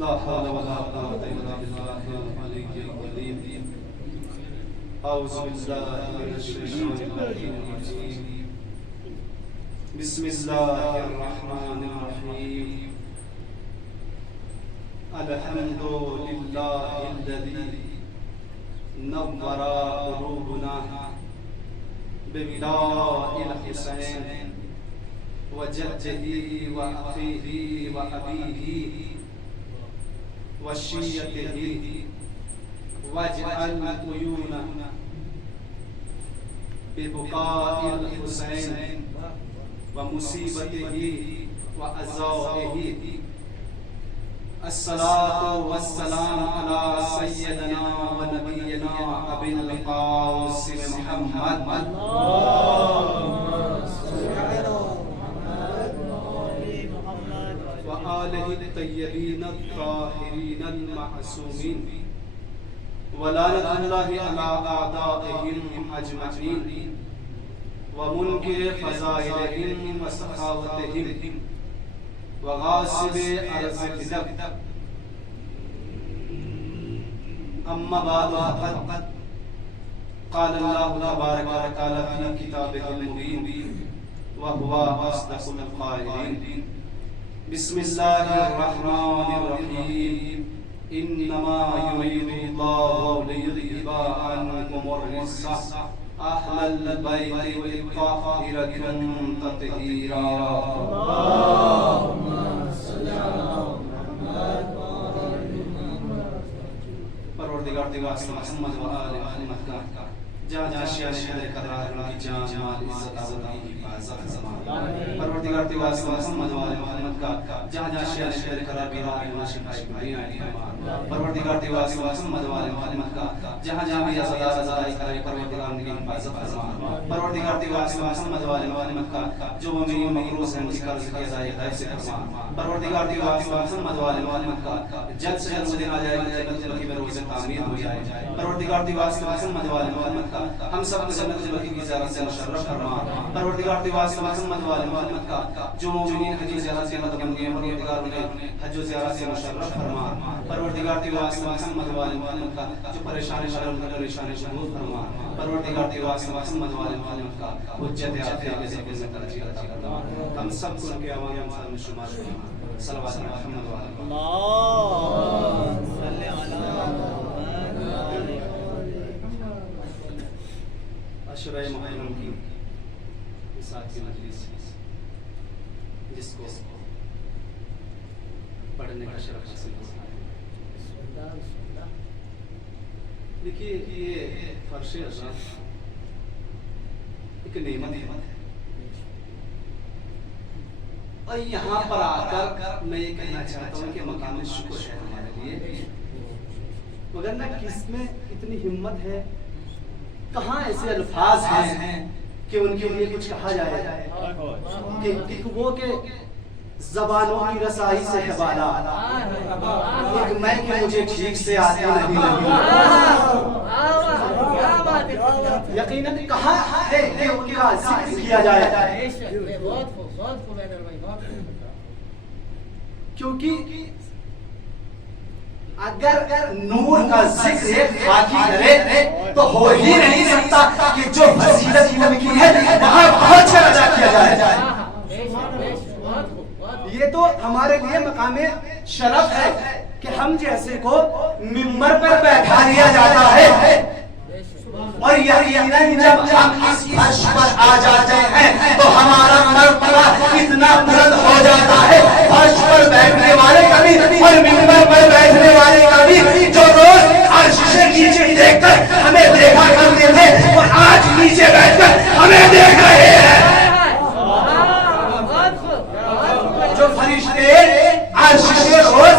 ला हौला वला कुव्वता इल्ला बिल्लाहिल अलिय्यिल अज़ीम। औज़ु बिल्लाहि मिनश शैतानिर रजीम। बिस्मिल्लाहिर रहमानिर रहीम। अल्हम्दुलिल्लाहिल्लज़ी नव्वरा क़ुलूबना बिविलाइल हुसैन व जद्दिही व अख़ीही व अबीही व शिय्यतिही वजअल उयूनना बिबुकाइल हुसैन व मुसीबतिही व अज़ाइही। अस्सलातु वस्सलामु अला सय्यदना व नबियना अबिल क़ासिम मुहम्मद व आलिहि तय्यबीन ताहिरीन मासूमीन व लानतुल्लाहि अला आदाइहिम अजमईन व मुनकिर फ़ज़ाइलिहिम व सखावतिहिम व गासिबे अर्ज़ अम्मा बाद क़द क़ाल अल्लाहु तबारक व तआला फ़ी किताबिहिल मुबीन व हुवा अस्दक़ुल क़ाइलीन। बिस्मिल्लाहिर रहमानिर रहीम। इन्नमा युरीदुल्लाहु लियुज़हिबा अन्कुमुर रिज्सा अहलल बैति व युत्तहिरकुम तत्हीरा। परवरदिगार मोहम्मद व आले मोहम्मद का जहाँ जहाँ शान हैदर करार उनकी जान माल इज्जत आबरूई हिफाजत फरमा। परवरदिगार मोहम्मद व आले मोहम्मद का जहाँ जहाँ शान हैदर करार बीमार होना शिफा बीमारी फरमा। परवरदिगार मोहम्मद व आले मोहम्मद का जहाँ जहाँ भी सदा सजाई करे परवरदिगार उनकी हिफाजत फरमा। परवरदिगार मोहम्मद व आले मोहम्मद का जो मुमीन मकरूज हैं उनकी कर्ज की अदाई हिदायत से फरमा। परवरदिगार मोहम्मद व आले मोहम्मद का जल्द से जल्द दिन आ जाए जन्नत की रोज़े तामीर हो जाए। परवरदिगार मोहम्मद व आले मोहम्मद का हम सब को जन्नत की ज़ियारत से मुशर्रफ फरमा। परवरदिगार मोहम्मद व आले मोहम्मद का जो मुमिनीन हज ज़ियारत से मदद मंगे परवरदिगार उन्हें हज ज़ियारत से मुशर्रफ फरमा। परवरदिगार मोहम्मद व आले मोहम्मद का जो परेशान है उनकी परेशानी से दूर फरमा। परवरदिगार मोहम्मद व आले मोहम्मद का हुज्जत आखिरत के ज़िक्र से तरजीह अता फरमा। हम सब को उनके अवाम अमसाल में शुमार फरमा। सल्लल्लाहु अलैहि मुहम्मद व आले अल्लाहुम्मा सल्लि अला अशराए मुहर्रम की साथ की मजलिस जिसको पढ़ने का शरफ हासिल हुआ है। देखिए ये फर्श अज़ान एक नेमत है और यहाँ पर आकर मैं ये कहना चाहता हूँ कि मकाम शुक्र है हमारे लिए, मगर ना किसमें इतनी हिम्मत है, कहाँ ऐसे अल्फाज हैं कि उनके लिए कुछ कहा जाए कि वो के ज़बानों की रसाई से हवाला एक मैं कि मुझे ठीक से आती नहीं यकीनन कहाँ है कि उनका जिक्र किया जाए, क्योंकि अगर नूर का जिक्र खाकी करे तो हो ही नहीं सकता कि जो फजीलत उनकी है वहां बहुत अदा किया जाए। ये तो हमारे लिए मकामे शरफ है कि हम जैसे को मिंबर पर बैठा दिया जाता है और यकीनन जब हम इस फर्श पर आ जाते हैं तो हमारा मर्तबा इतना बुलंद हो जाता है, फर्श पर बैठने वाले का भी और मिंबर पर बैठने वाले का भी, जो रोज अर्श से नीचे देखकर हमें देखा करते थे और आज नीचे बैठकर हमें देख रहे हैं। जो फरिश्ते अर्श से रोज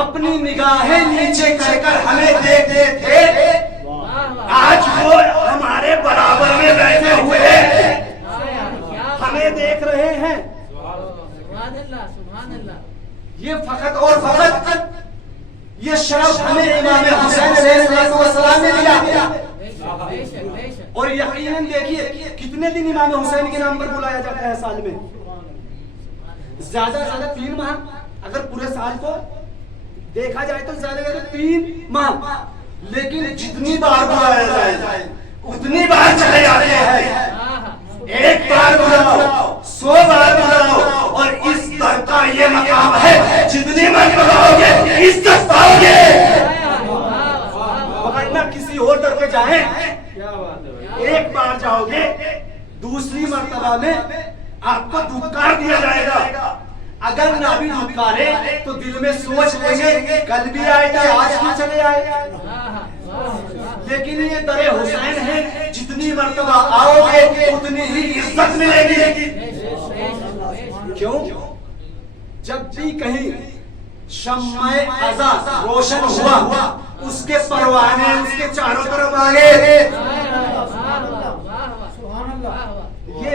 अपनी निगाहें नीचे कर हमें देखते थे, आज वो हमारे बराबर में बैठे हुए हैं, हमें देख रहे हैं। ये फकत और फकत ये शरफ हमें इमाम हुसैन अलैहिस्सलाम ने दिया। और यकीनन देखिए कितने दिन इमाम हुसैन के नाम पर बुलाया जाता है साल में, ज्यादा से ज्यादा 3 माह, अगर पूरे साल को देखा जाए तो ज्यादा 3 माह, लेकिन जितनी बार बुलाया जाए उतनी बार चले जाते हैं। एक बार बुलाओ, 100 बार बुलाओ, और इस दर का ये मकाम है, जितनी बार बुलाओगे इज्जत पाओगे। वरना किसी और दर पे जाए, एक बार जाओगे, दूसरी मर्तबा में आपको धुतकार दिया जाएगा। अगर ना भी धुतकारे तो दिल में सोच लेंगे कल भी आए थे, आज भी चले आए। लेकिन ये दरे हुसैन है, जितनी मर्तबा आओगे उतनी ही इज्जत मिलेगी। क्यों? जब भी कहीं शम्माए अज़ा रोशन हुआ, उसके परवाने उसके चारों तरफ आ गए। ये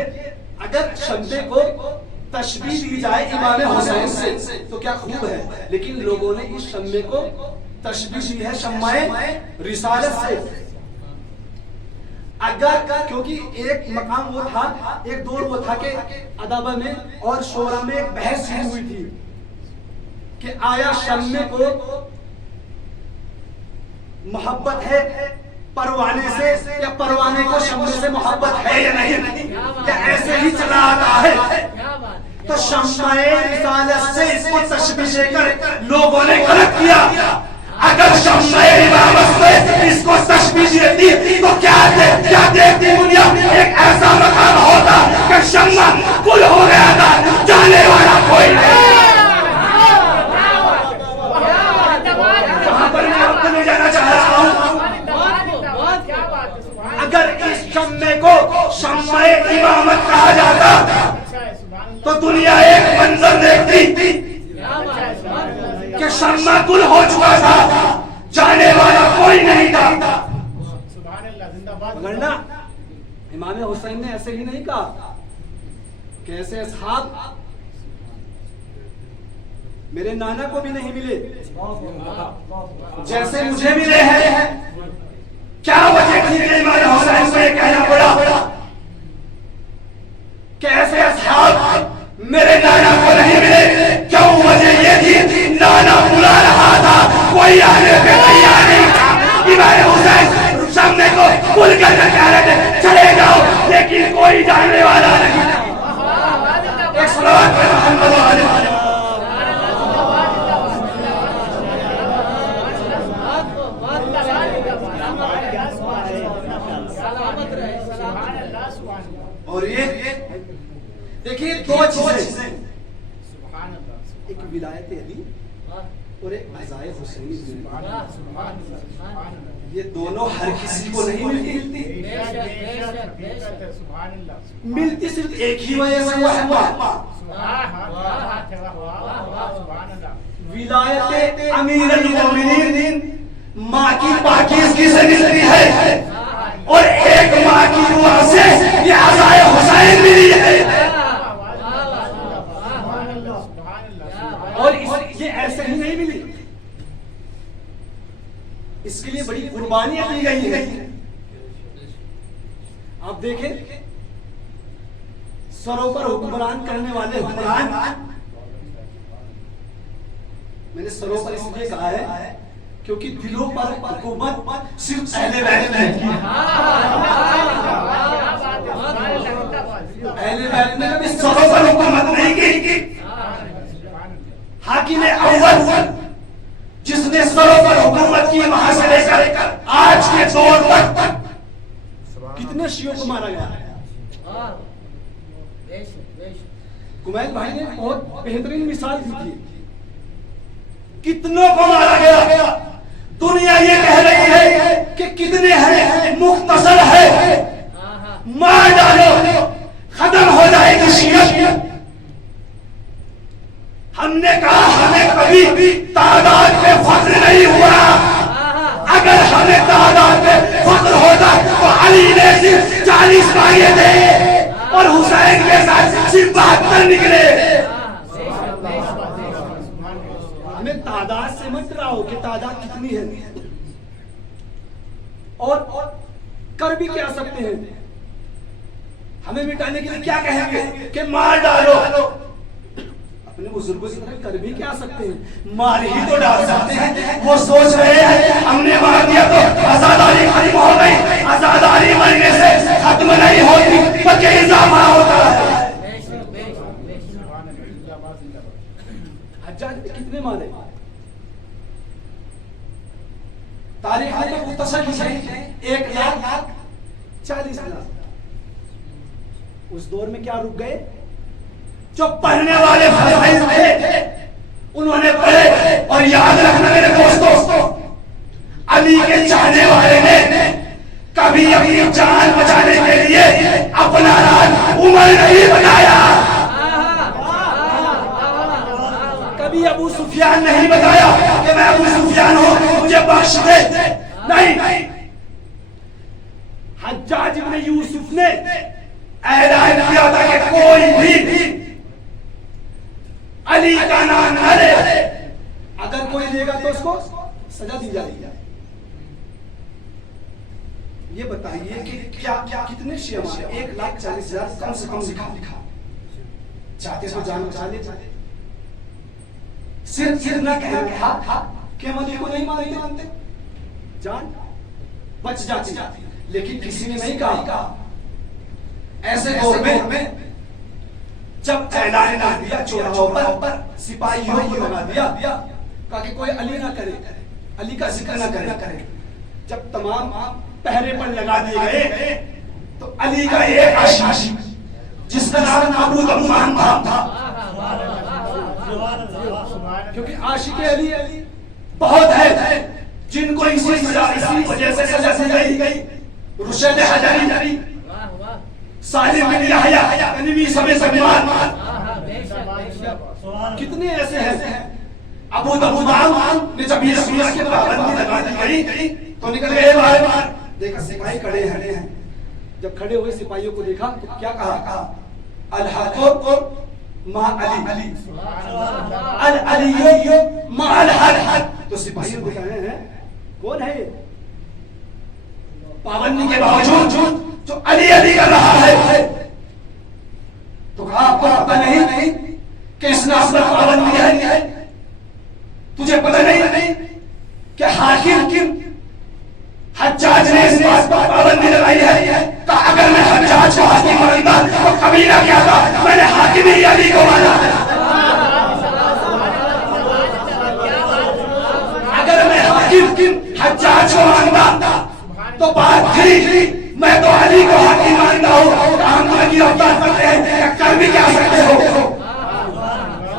अगर शम्मे को तशबीह दी जाए इमाम हुसैन से तो क्या खूब है, लेकिन लोगों ने इस शम्मे को तशबीह दी है शम्माए रिसालत से। अगर क्योंकि एक मकाम वो था, एक दौर वो था कि अदब में और शोरा में एक बहस शुरू हुई थी कि आया शम्मे को मोहब्बत है परवाने से, या परवाने को शम्मे से मोहब्बत है या नहीं, या ऐसे ही चला आता है। तो शम्माए रिसालत से इसको तशबीह देकर लोगों ने गलत किया। अगर शम्माए इमामत से इसको तशबीह देती तो क्या देखती दुनिया? एक ऐसा मकाम होता कि शम्मा कुल हो गया था, जाने वाला कोई नहीं। कहां पर मैं आपको ले जाना चाह रहा हूं? अगर इस शम्मे को शम्माए इमामत कहा जाता तो दुनिया एक मंजर देखती कि शम्मा गुल हो चुका था, जाने वाला कोई नहीं था। मगर ना, इमाम हुसैन ने ऐसे ही नहीं कहा कि ऐसे असहाब मेरे नाना को भी नहीं मिले जैसे मुझे मिले हैं। क्या वजह थी कि इमाम हुसैन को यह कहना पड़ा कि ऐसे असहाब मेरे नाना को नहीं मिले? क्यों? वजह ये थी नाना बुला रहा था, कोई आने पे तैयार नहीं था। इमाम हुसैन सामने को खुल कर कह रहे थे चले जाओ, लेकिन कोई जानने वाला नहीं था। एक सलावत पे मोहम्मद वाले और ये देखिए दो चीजें, एक विलायत अली और एक अज़ाए हुसैनी। ये दोनों हर किसी को नहीं मिलती। मिलती सिर्फ एक ही वजह से, वो है विलायत अमीरुल मोमिनीन माँ की पाकीज़गी से मिलती है, और एक माँ की दुआ से ये अज़ाए हुसैन मिली है। और ये ऐसे ही नहीं मिली, इसके लिए बड़ी कुर्बानियां दी गई है। आप देखें, सरों पर हुक्मरान करने वाले हुक्मरान, मैंने सरों पर इसलिए कहा है क्योंकि दिलों पर हुकूमत सिर्फ अहले बैत ने की। अहले बैत ने कभी सरों पर हुकूमत नहीं की। हाकिम अव्वल जिसने सरों पर हुकूमत की, वहां से लेकर आज के दौर तक कितने शियों को मारा गया। कुमैल भाई ने बहुत बेहतरीन मिसाल दी थी, कितनों को मारा गया। दुनिया ये कह रही है कि कितने हैं, मुख्तसर है, मार डालो, खत्म हो जाएगी शियत। हमने कहा हमें कभी भी तादाद पे फख्र नहीं हुआ। अगर हमें तादाद पे फख्र होता तो अली ने सिर्फ 40 मांगे थे और हुसैन के साथ सिर्फ 72 निकले। हमें तादाद से मत डराओ कि तादाद कितनी है, और कर भी क्या सकते हैं। हमें मिटाने के लिए क्या कहेंगे कि मार डालो। अपने बुजुर्गों की तरह कर भी क्या सकते हैं, मार ही तो डाल सकते हैं। वो सोच रहे हैं हमने मार दिया तो आजादारी खत्म हो गई, आजादारी मरने से खत्म नहीं होती बल्कि इजाफा होता है। हज्जाज ने कितने मारे? तारीख में तो मुख्तसर है 1,40,000। उस दौर में क्या रुक गए? जो पढ़ने वाले भाई थे उन्होंने पढ़े। और याद रखना मेरे दोस्तों, अली के चाहने वाले ने कभी अपनी जान बचाने के लिए अपना नाम उमर नहीं बनाया, कभी अबू सुफियान नहीं बताया कि मैं अबू सुफियान हूं, मुझे बख्श दे। नहीं, हज्जाज इब्न यूसुफ ने ऐलान किया था कि कोई भी अली का नाम न ले, अगर कोई लेगा तो उसको सजा दी जाएगी। ये बताइए कि क्या कितने शिया मारे? 1,40,000 कम से कम लिखा। चाहते तो जान बचा ले, सिर्फ इतना कहना था कि हम अली को नहीं मानते, जान बच जाती, लेकिन किसी ने नहीं कहा। ऐसे दौर में जब ऐलान ना दिया चौराहों पर सिपाहियों को लगा दिया, कहा कि कोई अली ना करे, अली का जिक्र ना करे। जब तमाम पहरे पर लगा दिए गए तो अली का एक आशिक जिसका नाम अबू दम्माम था, क्योंकि आशिक अली बहुत है जिनको इसी वजह से सजा दी गई। रुशद हजारी, सालिम बिन यहया, तनवी समय सलमान, कितने ऐसे हैं। अबू दम्माम ने जब ये सूरह की पाबंदी लगा दी गई तो निकल गए बाहर। देखा सिपाही खड़े हैं, जब खड़े हुए सिपाहियों को देखा तो क्या कहा? अल हक मा अली, अल अली मा अल हक। तो सिपाहियों को कहे हैं कौन है पाबंदी के बावजूद जो अली अली कर रहा है? तो कहा आपको पता नहीं कि इसने असला पाबंदी है? तुझे पता नहीं कि हाकिम हज्जाज ने इस बात पर पाबंदी लगाई है? तो अगर मैं हज्जाज को हाकिम मानता तो कभी ना क्या था, मैंने हाकिम ही अली को माना। अगर मैं हाकिम हज्जाज को मानता तो बात थी, मैं तो अली को हाकिम मानता हूँ। हम तो गिरफ्तार करते हैं, कर भी क्या सकते हो?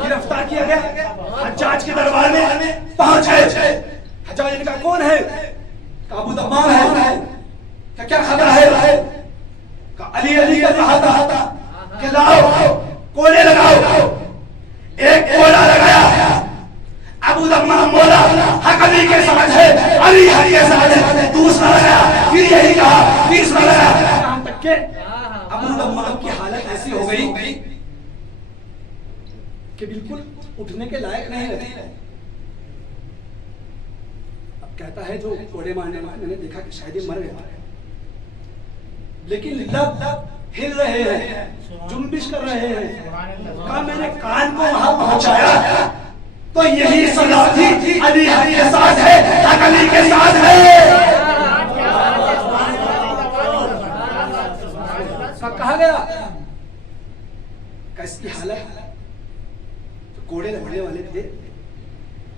गिरफ्तार किया गया, हज्जाज के दरबार में पहुंच गए। हज्जाज ने कहा कौन है? अबू दम्माम है। क्या खबर है? अली अली का कहा था कि लाओ कोड़े लगाओ। एक कोड़ा लगाया, अबू दम्माम बोला हक अली के साथ है, अली हक के साथ है। दूसरा लगाया, फिर यही कहा, तीसरा लगाया, यहां तक के अबू दम्माम की हालत ऐसी हो गई कि बिल्कुल उठने के लायक नहीं रहे। कहता है जो कोड़े मारने वाले, मैंने देखा कि शायद ये मर गया, लेकिन लब हिल रहे हैं, जुम्बिश कर रहे हैं। कहा मैंने कान को वहां पहुंचाया तो यही सजा थी, अली हक के साथ है, हक अली के साथ है। कहा गया कैसी हालत? तो कोड़े लगने वाले थे,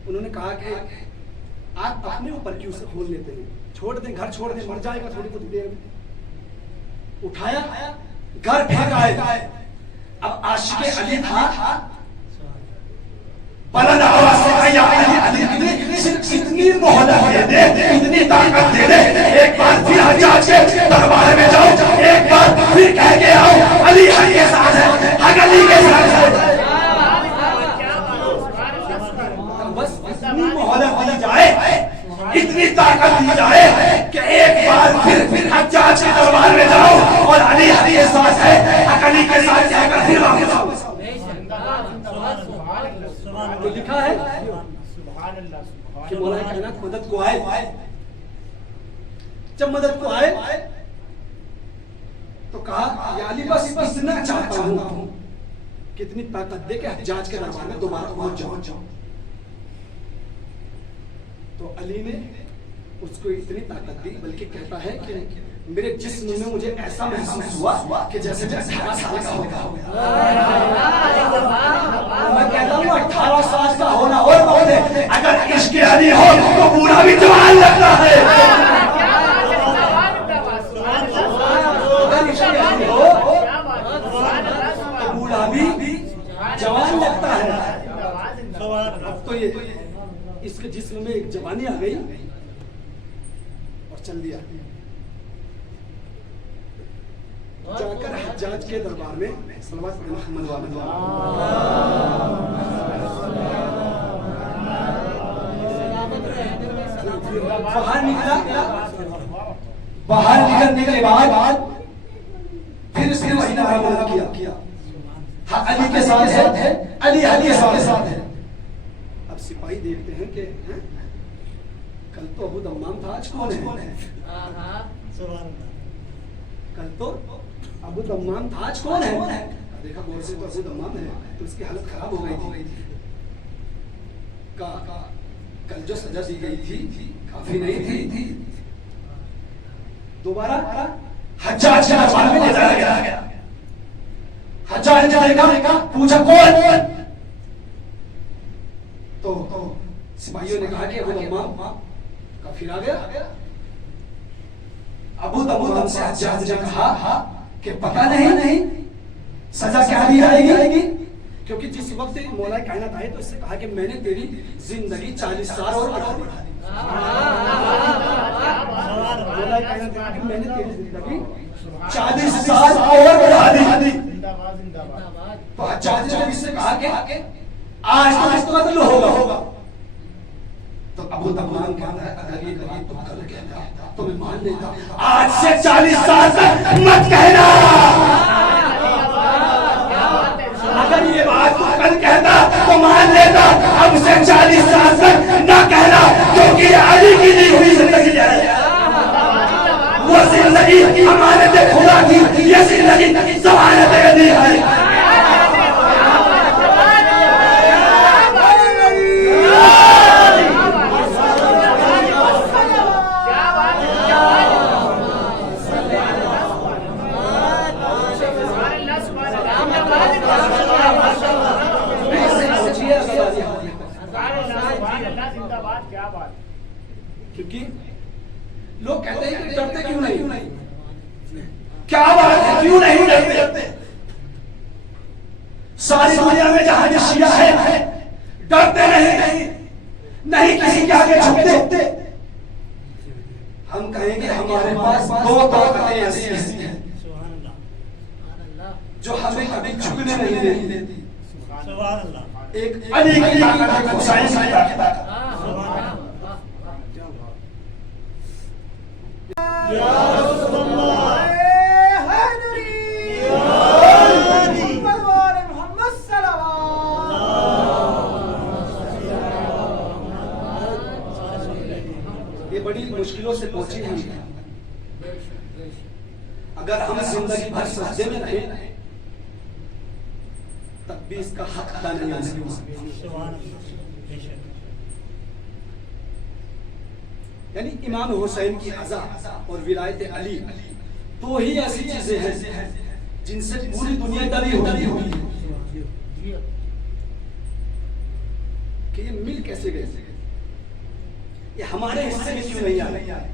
उन्होंने कहा कि आप अपने ऊपर क्यों से खोल लेते हैं, छोड़ दें, घर छोड़ दें, मर जाएगा थोड़ी बहुत देर में। उठाया, घर फेंक आए। अब आशिक अली था, बुलंद आवाज से कहा या अली, इतनी मोहलत दे दे, इतनी ताकत दे दे, एक बार फिर हज्जाज के दरबार में जाओ, एक बार फिर कह के आओ अली हक के साथ है, हक अली के साथ है। बस इतनी मोहलत दी जाए, इतनी ताकत दी जाए कि एक बार फिर हज्जाज के दरबार में जाओ और अली हक के साथ है, हक अली के साथ जाकर फिर वापस आओ। तो लिखा है कि मौलाना कायनात मदद को आए। जब मदद को आए तो कहा या अली बस इतना चाहता हूं कितनी ताकत दे के हज्जाज के दरबार में दोबारा पहुंच जाओ। तो अली ने उसको इतनी ताकत दी, बल्कि कहता है कि मेरे जिस्म में मुझे ऐसा महसूस हुआ कि जैसे मैं 18 साल का हो गया। मैं कहता हूँ 18 साल का होना और बहुत है, अगर इश्क अली हो तो बूढ़ा भी जवान लगता है। अगर इश्क अली हो तो बूढ़ा भी जवान लगता है। अब तो ये इसके जिस्म में एक जवानी आ गई और चल दिया। जाकर हज्जाज के दरबार में सलवात मोहम्मद बाहर निकलने के बाद फिर वही नारा किया हाँ, अली के साथ है, अली के साथ है। अब सिपाही देखते हैं कि कल तो अबू दम्माम था, आज कौन है? कल तो अबू दम्माम था, आज कौन है? देखा गौर से तो अबू दम्माम है, तो उसकी हालत खराब हो गई थी। कल जो सजा दी गई थी काफी नहीं थी। दोबारा हज्जाज के दरबार में ले जाया गया। हज्जाज जाएगा, पूछा कौन? तो सिपाहियों ने कहा कि अबू दम्माम का फिर आ गया। अबू दम्माम से हज्जाज ने कहा कि पता नहीं सजा क्या दी जाएगी, क्योंकि जिस वक्त मौला कायनात आए तो उससे कहा कि मैंने तेरी जिंदगी 40 साल और बढ़ा दी। मौला कायनात कहा कि मैंने तेरी जिंदगी 40 साल और बढ़ा दी। तो हज्जाज ने इससे कहा कि आज तो कत्ल होगा। तो अबू दम्माम कहता है अगर ये बात तो कल कहता तो मैं मान लेता, आज से 40 साल तक मत कहना। अगर ये बात तो कल कहता तो मान लेता, अब से 40 साल तक ना कहना, क्योंकि अली की दी हुई जिंदगी है। वो जिंदगी अमानत खुदा की, ये जिंदगी ज़मानत अली है। क्योंकि लोग कहते हैं कि डरते क्यों नहीं? क्या बात है, क्यों नहीं डरते? सारी दुनिया में जहां भी शिया है डरते नहीं किसी के आगे झुकते। हम कहेंगे हमारे पास दो ताकतें ऐसी हैं जो हमें कभी झुकने नहीं देती। एक अली की ताकत है, हुसैन की ताकत। या रसूलल्लाह हैदरी मोहम्मद सल्लल्लाहु। ये बड़ी मुश्किलों से पहुंची है। अगर हम जिंदगी भर सजदे में रहे तब भी इसका हक अदा नहीं हो सकता। यानी इमाम हुसैन की अज़ा और विलायत अली दो ही ऐसी चीजें हैं जिनसे पूरी दुनिया डरी हुई कि ये मिल कैसे गए, ये हमारे हिस्से में क्यों नहीं आए?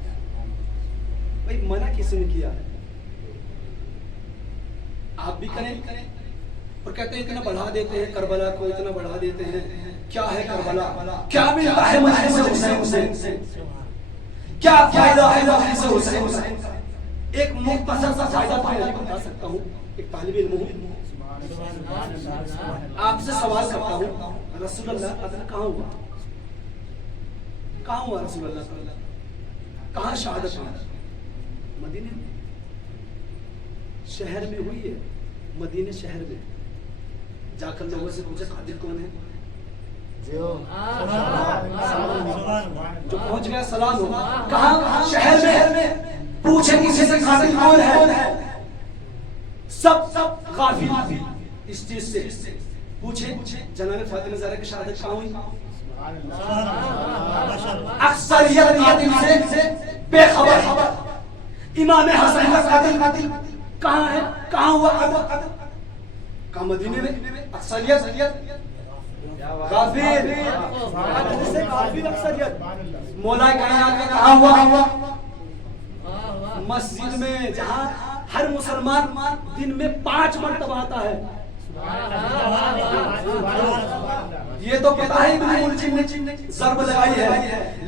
भाई मना किसने किया? आप भी करें और कहते हैं इतना बढ़ा देते हैं करबला को, इतना बढ़ा देते हैं। क्या है करबला? क्या मिलता है मजलिस हुसैन से? क्या फायदा है मजलिस हुसैन का? एक मुख्तसर सा फायदा तो मैं बता सकता हूँ। एक तालिब इल्म हूँ, आपसे सवाल करता हूँ, रसूलुल्लाह कत्ल कहाँ हुआ? कहाँ हुआ रसूलुल्लाह कत्ल? कहाँ शहादत हुई? मदीने में, शहर में हुई है। मदीने शहर में जाकर लोगों से पूछे कातिल कौन है? जो पहुंच गया सलाम हो। कहाँ? शहर में। पूछे किसी से कातिल कौन है? सब गाफिल। इस चीज से पूछे जनाब फातिमा ज़हरा की शहादत कहाँ हुई? अक्सरियत कातिल से बेखबर। इमाम हसन का कातिल कहाँ है? कहाँ हुआ कत्ल? कहाँ? मदीने में। अक्सरियत काफिर से काफिर अक्सरियत। मौला कायनात का कहाँ हुआ? मस्जिद में, जहाँ हर मुसलमान दिन में 5 मरतबा आता है। ये तो पता है इब्न मुलजिम ने ज़र्ब लगाई है,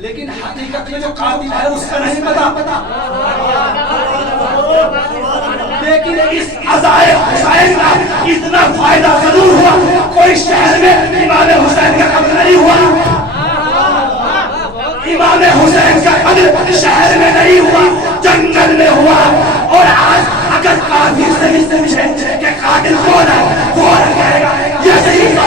लेकिन हकीकत में जो कातिल है उसका नहीं पता। लेकिन इस अज़ाए हुसैन का इतना फायदा जरूर हुआ, कोई शहर में इमाम हुसैन का कत्ल नहीं हुआ। इमाम हुसैन का कत्ल शहर में नहीं हुआ, जंगल में हुआ। और आज अगर काफिर से पूछे कि कातिल कौन है, वो कहेगा यजीद।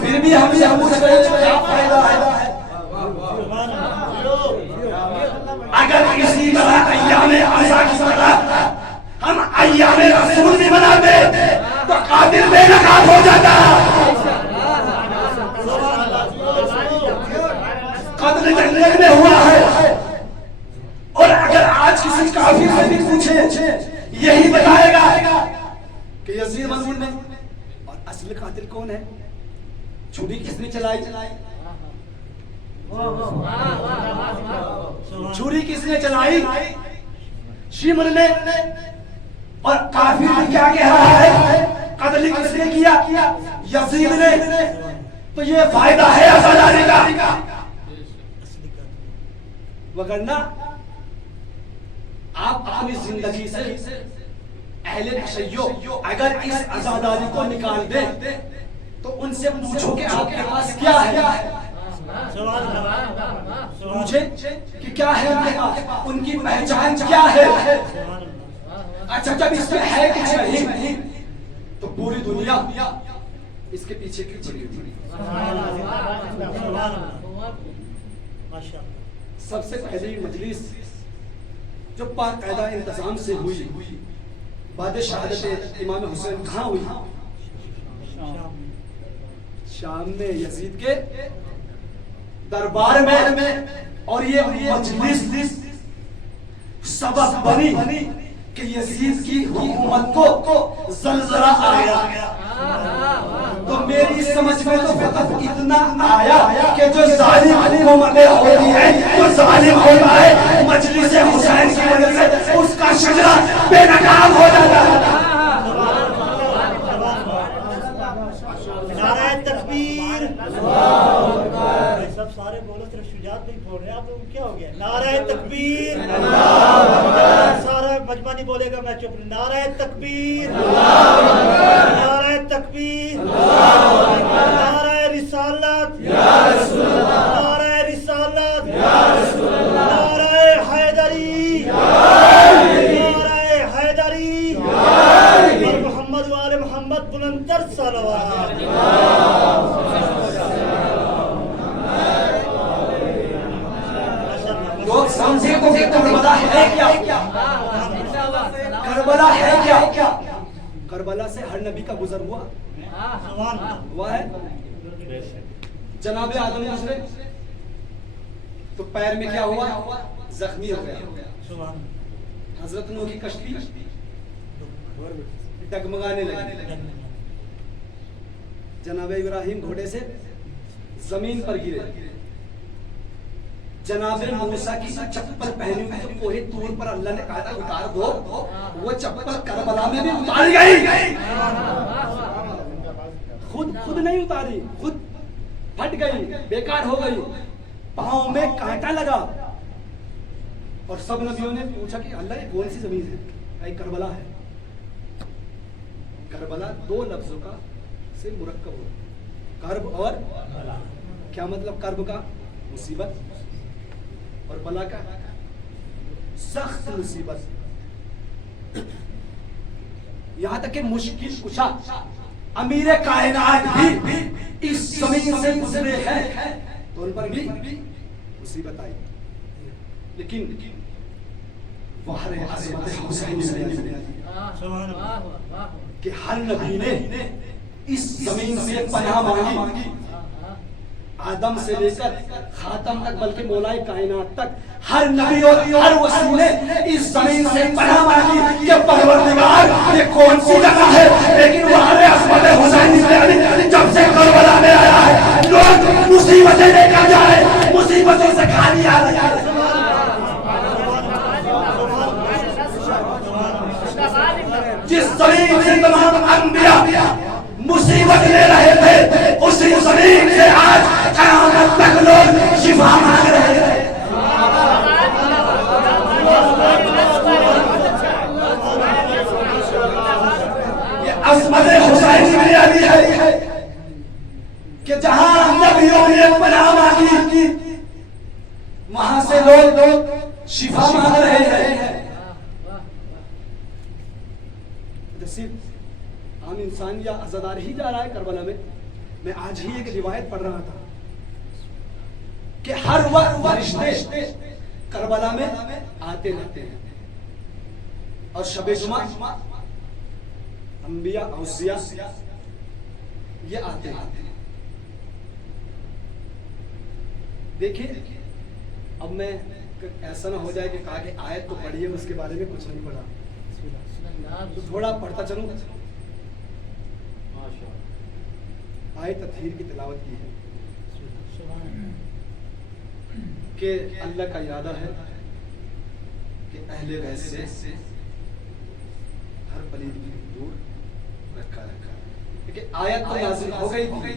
फिर भी हमसे पूछ रहे हैं क्या फायदा है? अगर किसी तरह अय्याम आशा की तरह हम अय्याम रसूल भी मनाते तो कातिल बेनकाब हो जाता। कत्ल जंगल में हुआ है। और अगर आज किसी काफिर से भी पूछे, यही बताएगा कि यजीद मजलूम ने। और असली कातिल कौन है? छुरी किसने चलाई? छुरी किसने चलाई? शिमर ने। और काफिर ने क्या कह रहा है? कत्ल किसने किया? यजीद ने। तो ये फायदा है आजादी का। वगरना आप अपनी जिंदगी से अहले तशय्यो अगर इस आजादी को निकाल दें तो उनसे पूछो कि आपके पास क्या है। पूछे कि क्या है उनके पास, उनकी पहचान क्या है। अच्छा, जब इसमें है कुछ नहीं तो पूरी दुनिया इसके पीछे क्यों पड़ी हुई? सबसे पहली मजलिस जो बाकायदा इंतजाम से हुई बाद शहादत इमाम हुसैन कहाँ हुई? शाम में यजीद के दरबार में। और ये मजलिस सबब बनी कि यजीद की हुकूमत को ज़लज़ला आया। तो मेरी समझ में तो फकत इतना आया कि जो जालिम हुकूमतें होती हैं, जो जालिम होता है, मजलिस हुसैन की वजह से उसका शजरा बेनकाब हो जाता है। तकबीर। सब सारे बोलो, सिर्फ शुजात नहीं बोल रहे। आप लोग क्या हो गया? नारे तकबीर। सारा मजमा नहीं बोलेगा, मैं चुप। नारे तकबीर, नारे तकबीर, नारे रिसालत, नारे रिसालत, नारे हैदरी, नारे हैदरी, मोहम्मद वाले मोहम्मद बुलंदर सलवात। लोग समझे तो करबला है क्या? करबला है क्या? करबला से हर नबी का गुजर हुआ है। जनाबे आदम गुजरे तो पैर में क्या हुआ? जख्मी हो गया। हजरत नूह की कश्ती डगमगाने लगी। जनाबे इब्राहिम घोड़े से जमीन पर गिरे। जनाबे मूसा की चप्पल पहनी हुई जो कोहे तूर पर अल्लाह ने कहा था उतार दो, वो चप्पल करबला में भी उतारी गई। खुद नहीं उतारी, खुद फट गई, बेकार हो गई, पांव में कांटा लगा। और सब नबियों ने पूछा कि अल्लाह ये कौन सी जमीन है? करबला है। करबला 2 लफ्जों का से मुरक्कब हो। कर्ब और क्या मतलब? कर्ब का मुसीबत और बला का सख्त मुसीबत। यहां तक कि मुश्किल कुशा अमीर कायनात भी इस जमीन से गुजरे हैं तो उन पर भी मुसीबत आई, लेकिन वहरे अज़मत हुसैन कि हर नबी ने इस जमीन से पनाह मांगी, आदम से लेकर खातम तक बल्कि मौलाए कायनात तक हर नबी और हर वसी ने इस जमीन से पनाह मांगी कि परवरदिगार ये कौन सी जगह है, लेकिन वहरे अज़मत हुसैन जब से करबला में आया है लोग मुसीबतें लेकर जाए, मुसीबतों से खाली आ रहा है। जिस जमीन से तमाम अंबिया मुसीबत ले रहे थे उसी जमीन से आज क़यामत तक लोग शिफा मांग रहे हैं। ये अज़मत हुसैन की यानी है कि जहां नबियों ने पनाह मांगी वहां से लोग शिफा मांग रहे हैं। सिर्फ आम इंसान या अज़ादार ही जा रहा है करबला में। मैं आज ही एक रिवायत पढ़ रहा था कि हर वक्त फरिश्ते करबला में आते रहते हैं और शबे जुमा अंबिया औसिया ये आते हैं। देखिए अब मैं ऐसा ना हो जाए कि कहा कि आयत तो पढ़ी है उसके बारे में कुछ नहीं पढ़ा, तो थोड़ा पढ़ता चलूं। आयत तत्हीर की तिलावत की है कि अल्लाह का इरादा है कि अहले बैत से हर पलीद दूर रखा देखिए आयत तो नाज़िल हो गई थी,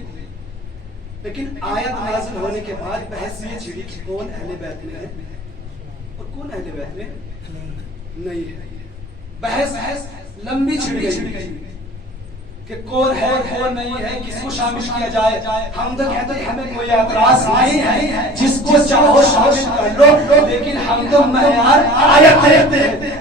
लेकिन आयत नाज़िल होने के बाद बहस ये छिड़ी कि कौन अहले बैत में है और कौन अहले बैत में नहीं है। बहस लंबी छिड़ गई कि कौन है कौन नहीं है, किसको शामिल किया जाए। हम तो कहते हैं हमें कोई एतराज नहीं है, जिसको चाहो शामिल कर लो, लेकिन हम तो मयार आयत देखते हैं।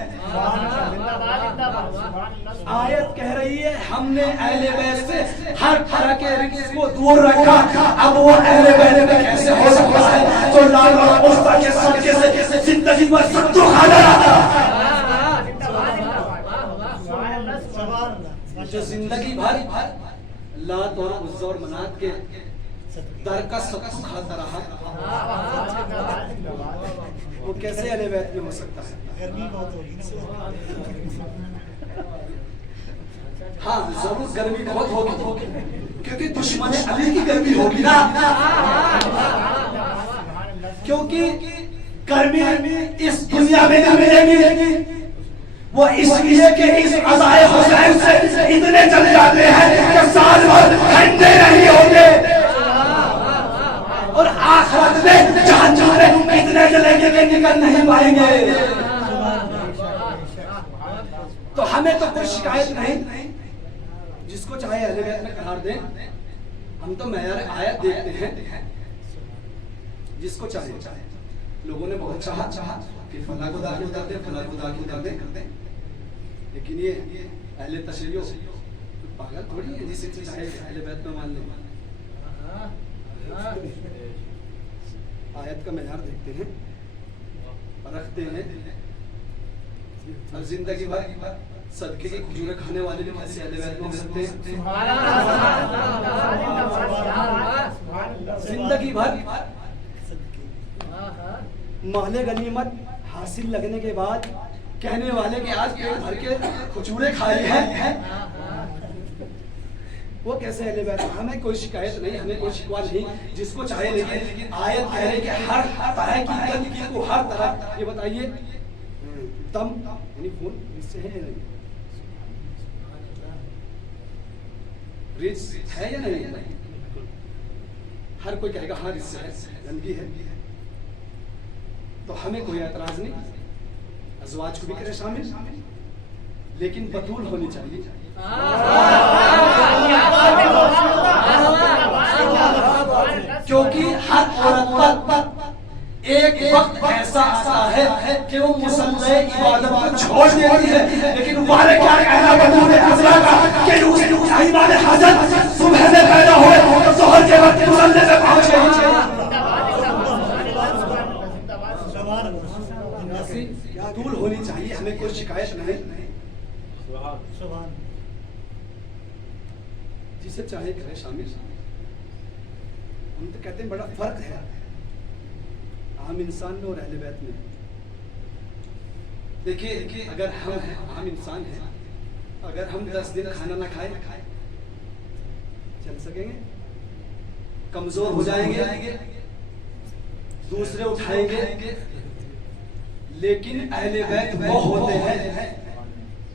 आयत कह रही है हमने अहले बैत से हर तरह के रिज़्क़ को दूर रखा। अब वो अहले बैत में कैसे हो सकता है तो लाल और मुस्ता के सदके से जिंदगी भर सत्तू खाना रहा, जो जिंदगी भर लात और उज़्ज़ा और मनात के दर का सत्तू खाता रहा, वो कैसे अहले बैत में हो सकता है। गर्मी बहुत होगी ना। हाँ जरूर गर्मी बहुत होगी, क्योंकि दुश्मन अली की गर्मी होगी ना, क्योंकि गर्मी इस दुनिया में नहीं मिलेगी। वो इसलिए कि इस अज़ाए हुसैन से इतने चल जाते हैं कि साल भर ठंडे नहीं होते और आखिरत में जहन्नम में इतने जलेंगे कि निकल नहीं पाएंगे। तो हमें तो कोई शिकायत नहीं, जिसको चाहे अहले बैत में करार दें। हम तो मेयार आयत देखते हैं, जिसको चाहे। लोगों ने बहुत चाहा कि फला को दाखिल कर दे, फला को दाखिल कर दे, लेकिन ये अहले तशय्युअ पागल थोड़ी है जिसे चाहे अहले बैत में मान ले। आयत का मेयार देखते हैं, परखते हैं, और जिंदगी भर सदके की खजूरें खाने वाले भी कैसे अहले बैत में हो सकते हैं। जिंदगी भर महले गनीमत हासिल लगने के बाद कहने वाले कि आज पेट भर के खजूरें खाई हैं, वो कैसे अहले बैत। हमें कोई शिकायत नहीं, हमें कोई शिकवा नहीं, जिसको चाहे। लेकिन आयत कह रही कि हर तरह की गंदगी को, हर तरह, ये बताइए दम यानी खून इससे है या नहीं, रिज़्क़ है या नहीं। हर कोई कहेगा हाँ रिज़्क़ है, गंदगी है, तो हमें कोई एतराज नहीं। अज़वाज को भी करें शामिल, लेकिन बतूल होनी चाहिए। क्योंकि हर औरत पर एक वक्त ऐसा ऐसा आता है कि वो मुसल्ले इबादत को छोड़ देती है, लेकिन वाले क्या कहना बतूने हजरा का कि इमाम हसन सुबह में पैदा हुए तो जोहर के वक्त मुसल्ले पे पहुंच गए। क्या दूर होनी चाहिए, हमें कोई शिकायत नहीं, जिसे चाहे करे शामिल। हम तो कहते हैं बड़ा फर्क है आम इंसान में और अहले बैत में। देखिए अगर हम हैं आम इंसान हैं, अगर हम 10 दिन खाना ना खाए चल सकेंगे? कमजोर हो जाएंगे, दूसरे उठाएंगे। लेकिन अहले बैत वो होते हैं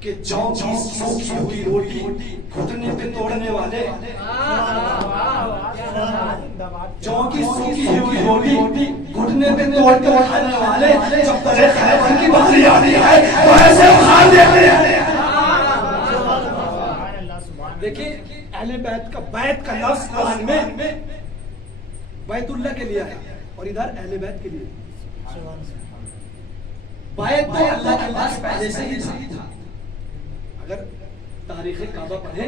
कि जौ की सूखी हुई रोटी घुटने पे तोड़ने वाले, जौ की सूखी हुई रोटी घुटने पे तोड़ के खाने वाले, जब तरे खैबर की बारी आती है तो ऐसे उखाड़ देते हैं। देखिए अहले बैत का बैत का लफ्ज कुरान में बैतुल्लाह के लिए है और इधर अहले बैत के लिए। बैत तो अल्लाह के पास पहले से ही था। अगर तारीख काबा पढ़े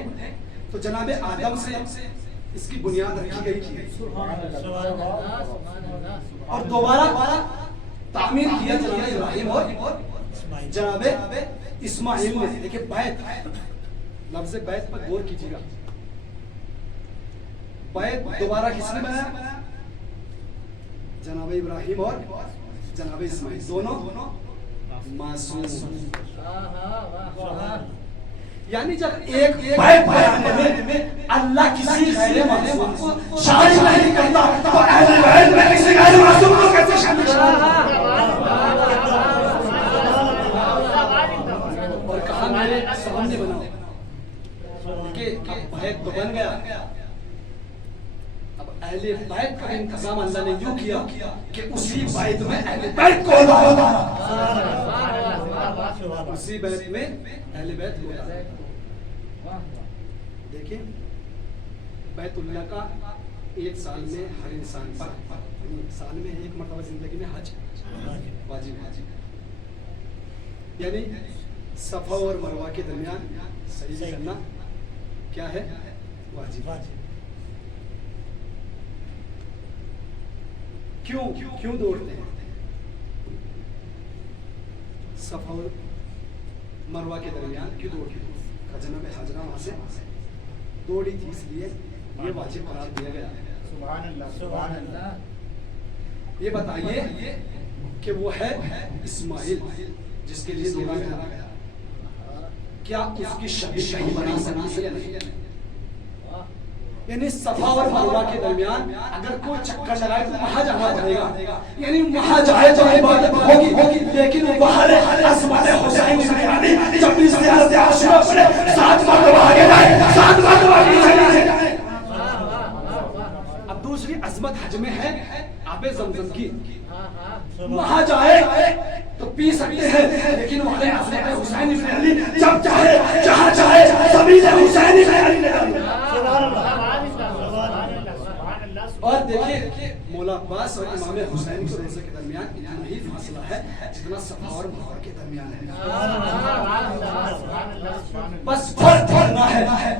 तो जनाबे आदम से इसकी बुनियाद रखी गई थी और दोबारा तामीर किया जनाबे इब्राहिम और जनाबे इस्माइल ने। देखिए बैत, लफ्ज़ बैत पर गौर कीजिएगा। बैत दोबारा किसने बनाया? जनाबे इब्राहिम और जनाबे इस्माइल, दोनों मासूम। यानी जब एक बैत बनाने में अल्लाह किसी गैर मासूम को शामिल नहीं करता तो अहले बैत में किसी गैर मासूम को कैसे शामिल करता? और कहा मेरे सामने बनाओ कि बैत तो बन गया, अब अहले बैत का इंतजाम अल्लाह ने यूं किया कि उसी बैत में अहले बैत को डाला, उसी बैत में अहले बैत को डाला। देखिए बैतुल्लाह का एक साल में हर इंसान पर, साल में एक मरतबा जिंदगी में हज वाजिब है। यानी सफा और मरवा के दरमियान सही करना क्या है? वाजिब। क्यों दौड़ते हैं? सफा और मरवा के दरमियान क्यों दौड़ते हैं? जनाब हाजरा वहां से दौड़ी थी, इसलिए ये वाजिब करार दिया गया। सुभान अल्लाह, सुभान अल्लाह। ये बताइए कि वो है इस्माइल जिसके लिए दौड़ा गया, क्या उसकी शबीह कहीं बना सकती है या नहीं? यानी सफा और मरवा के दरमियान अगर कोई चक्कर लगाए तो वहां जाना पड़ेगा, यानी वहां जाए तो इबादत होगी, लेकिन वहां अज़मत हुसैन जब भी ज़ियारत आशूरा पड़े 7 मरतबा आगे जाए, 7 मरतबा पीछे जाए। अब दूसरी अज़मत हज में है आबे ज़मज़म की, वहां जाए तो पी सकते हैं, लेकिन वहां अज़मत हुसैन इब्न अली जब चाहे जहां चाहे सभी ने हुसैन इब्न अली ने। और देखिए मौला अब्बास और इमाम हुसैन के रोज़े के दरमियान इतना ही फासला है जितना सफा और मरवा के दरमियान है। बस फर्क करना है,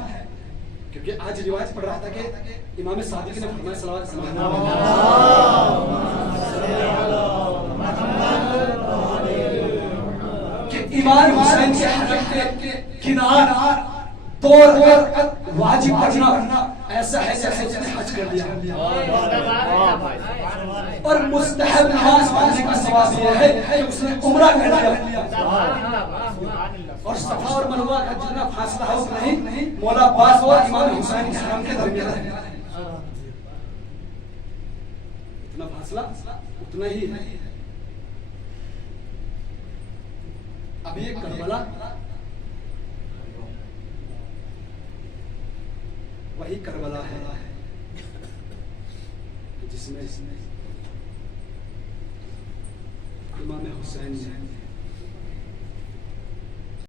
क्योंकि आज रिवायत पढ़ रहा था कि इमाम सादिक ने फरमाया सल्लल्लाहु अलैहि वसल्लम कि इमाम हुसैन के हरम के किनार तोड़ कर वाजिब पढ़ना ऐसा है जैसे उसने हज कर दिया। और मुस्तहब नमाज पढ़ने का सवाब यह है कि उसने उम्रा कर लिया। और सफा और मरवा का जितना फासला है उतना ही मौला अब्बास और इमाम हुसैन के हरम के दरमियान है, इतना फासला उतना ही है। अब ये करबला वही करबला है जिसमें इमाम हुसैन ने